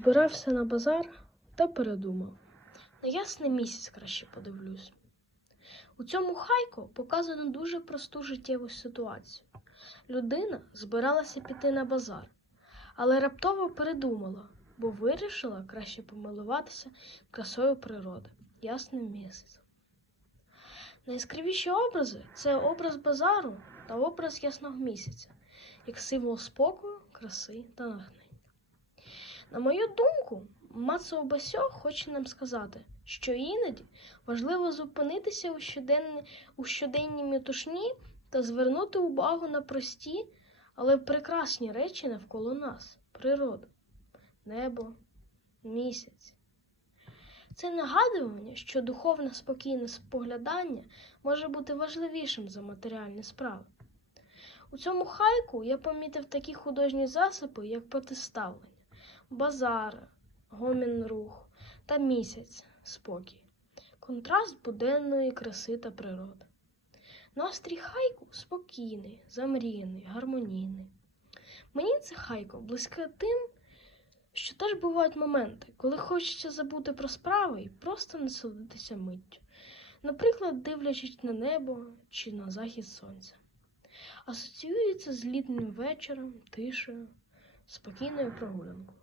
Збирався на базар та передумав. На ясний місяць краще подивлюсь. У цьому хайку показано дуже просту життєву ситуацію. Людина збиралася піти на базар, але раптово передумала, бо вирішила краще помилуватися красою природи ясним місяцем. Найяскравіші образи це образ базару та образ ясного місяця, як символ спокою, краси та натхнення. На мою думку, Мацо Басьо хоче нам сказати, що іноді важливо зупинитися у, щоденні, у щоденній метушні та звернути увагу на прості, але прекрасні речі навколо нас, природу, небо, місяць. Це нагадування, що духовне спокійне споглядання може бути важливішим за матеріальні справи. У цьому хайку я помітив такі художні засоби, як протиставлення, базар, гомін рух та місяць спокій, контраст буденної краси та природи. Настрій хайку спокійний, замріяний, гармонійний. Мені це хайко близьке тим, що теж бувають моменти, коли хочеться забути про справи і просто насолодитися миттю, наприклад, дивлячись на небо чи на захід сонця. Асоціюється з літнім вечором, тишею, спокійною прогулянкою.